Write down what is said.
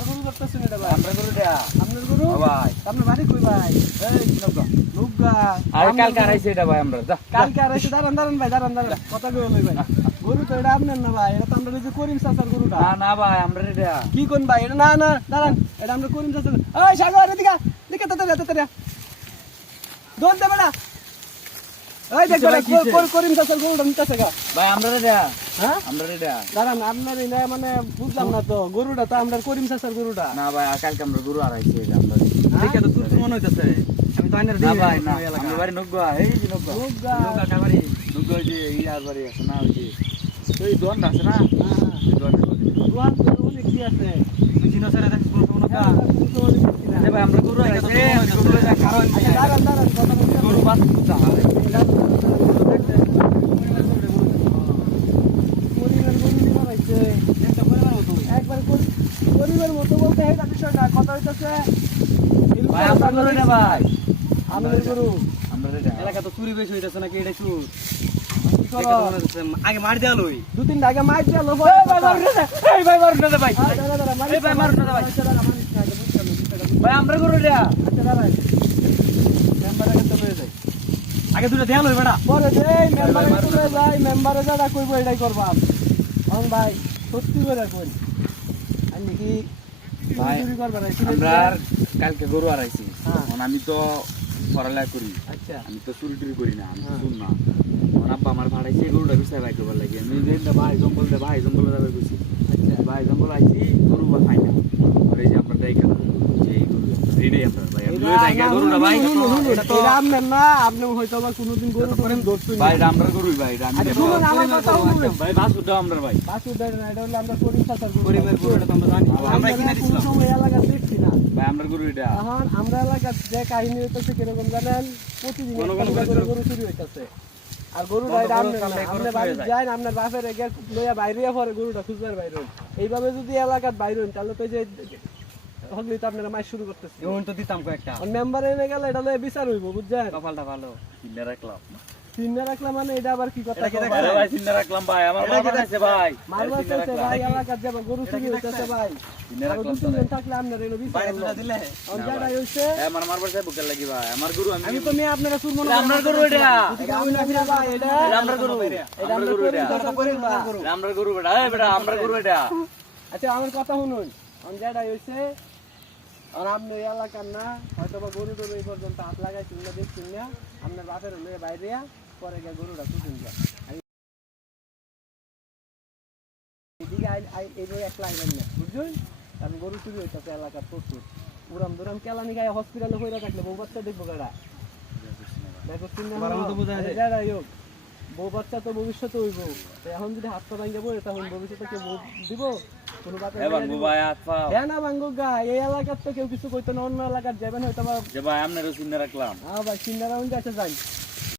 কার গরু করতেছেন এটা ভাই? আমরা গরু দেয়া আপনার গরু? ভাই আপনার বাড়ি কই ভাই? এই নৌকা লুগা। আর কালকে আড়াইছে এটা ভাই আমরা যা কালকে আর এসে দাঁড়ান ভাই দাঁড়ান কথা কই লই ভাই। গরু তো এটা আপনার না ভাই, এটা তো আমরা ওই যে করিম চাচার গরুটা। না না ভাই আমরা দেয়া কি কোন ভাই? এটা না না দাঁড়ান, এটা আমরা করিম চাচার। ওই সাগর এদিকে দিকে তাড়াতাড়ি দৌড় দে বেটা। ওই দেখ বেটা করিম চাচার গরুটা নিতেছে গা। ভাই আমরা দেয়া হ্যাঁ আমরা দেয়া দাঁড়ান, আপনার এটা মানে বুঝলাম না তো, গরুটা তো আমরা করিম চাচার গরুটা। না ভাই আর কালকে আমরা গরু আড়াইছে এটা আমরা দেখে তো তোর মনে হইতাছে আমি তো আইনার না ভাই না আমরা বাড়ি নৌকা এই যে নৌকা লুগা। কাবারি নৌকা যে ইয়ার বাড়ি আছে না ওই যে এই দোয়ান আছে না দোয়ান দোয়ান তো অনেক কি আছে। তুই জিনো স্যার দেখ কোন কোন কা এ ভাই আমরা গরু আড়াইছে গরু যা কারণ আচ্ছা, দাঁড়ান কথা বলতে গরু বাস কুতা পরিবার গরু নিয়ে পাইছে একটা পরিবার হতো একবার পরিবার মতো বলতে হয় বিষয় না, কথা হইতাছে ভাই আমরা গরু না ভাই আমাদের গরু। আমরা দেয়া এলাকা তো চুরি বেশি হইতাছে নাকি এটা চুর কি করো? দেখে তো মনে হচ্ছে আগে মার দেয়া লই দু তিন টাকা মাইর দিয়ে লোভ এই ভাই মারুন না ভাই এই ভাই, মারুন না ভাই। ভাই আমরা গরু দেয়া আচ্ছা দাঁড়ান, মেম্বারের কাছে লয়ে যাই। আগে দুটো দেয়া লই বেটা পরে দেই মেম্বারের কাছে লয়ে যাই, মেম্বারে যারা কইবো এটাই করবাম। এখন ভাই সত্যি করে কই আমি কি ভাই, চুরি করবার আইছি? আমরা আর কালকে গরু আড়াইছি হ্যাঁ। এখন আমি তো পড়ালেখা করি আচ্ছা আমি তো চুরি টুরি করি না আমি হ্যাঁ। শুন না আমার আব্বা আমার ভাড়াইছে গরুটা বিছাই ভাই করবার লাগে আমি যেটা ভাই জঙ্গলে যাবে গেছি আচ্ছা ভাই জঙ্গল আইছি গরু বা খাই না আর এই যে আপনার ডাইকা সেই গরু রেডি আপনার ভাই আমি লয়ে যাই গরুটা ভাই এটা তো আপনার না, আপনি হয়তো আবার কোনোদিন গরু করেন ধরছেন ভাই এটা আমরা গরুই ভাই এটা আমি আচ্ছা, শুনুন আমার কথা শুনুন। ভাই বাসু দাও আমরা ভাই বাসু দেয় না, এটা হলো আমরা করিম চাচার গরু। পরিবার গরুটা তো আমরা জানি আমরা কিনে কোনো দিছিলাম সময় এলাকা দেখছি না। ভাই আমরা গরু এটা এখন আমরা এলাকার যে কাহিনী হইতেছে কিরকম জানেন, প্রতিদিন কোনো একটা কোনো করে গরু চুরি হইতেছে। আর গরুটা এটা আপনার না, আপনার বাড়ি যায় না, আপনার বাপের এগে লইয়া বাইরে পরে গরুটা খুঁজবার বাইরে হন। এইভাবে যদি এলাকার বাইরে হন তাহলে তো এই যে হগলি তো আপনারা মাইর শুরু করতেছে। যেমন তো দিতাম কয়েকটা মেম্বার এনে গেলে এটা লইয়া বিচার হইব, বুঝছেন? কপালটা ভালো কিনে রাখলাম চিন্তা রাখলাম মানে এটা আবার কি কথা এটা কি কও দেখছেন? ভাই? ভাই কিনে রাখলাম ভাই আমার এটা মা কি বানাইছে ভাই মারবার কিনে চাইছে রাখলাম ভাই, এলাকার যাবে গরু চুরি হইতেছে ভাই। কিনে আর রাখলাম দু তিনজন থাকলে আপনার এনে বিচার বাইরে হলো। দুটা দিলে অঞ্জাটাই হইছে আমার মারবার চাই বুকের লাগি ভাই আমার গরু আমি তো মেয়ে আপনারা চুর মনে আমার গরু এটা এটা আমি না ফিরা ভাই, এটা আমরা গরু এটা আমরা আমরা গরু করিম এটা চাচার গরু। আমরা গরু বেটা এই বেটা আমরা গরু এটা আচ্ছা আমার কথা শুনুন, অঞ্জাটাই হইছে আর আপনি এই এলাকার না, হয়তো বা গরু টরু এই পর্যন্ত হাত লাগাইছেন না, দেখছেন না, আপনার বাপের হলে বাইরে পরে গিয়ে গরুটা খুঁজুন যা। এদিকে এইভাবে একলা আইবেন না, বুঝলেন? কারণ গরু চুরি হইতেছে এলাকার প্রচুর। উড়াম দুরাম কেলানি গায়ে হসপিটালে হইরা থাকলে বউ বাচ্চা দেখবো কারা? দেখো চিন্তা বাবার মতো বোঝা যায়। যাই হোক, বউ বাচ্চা তো ভবিষ্যতে হইব। তো এখন যদি হাত পা ভাঙ্গে বই তখন ভবিষ্যতে কেউ বউ দিব? কোনো বাপের এবার মেয়ে দিব? ভাই হাত পাও হ্যাঁ না ভাঙ্গো গা, এই এলাকার তো কেউ কিছু কইতো না, অন্য এলাকার যাবেন হয়তো বা যে ভাই আপনারও চিনে রাখলাম ভাই চিন্তা রাউন্ড আছে যাই।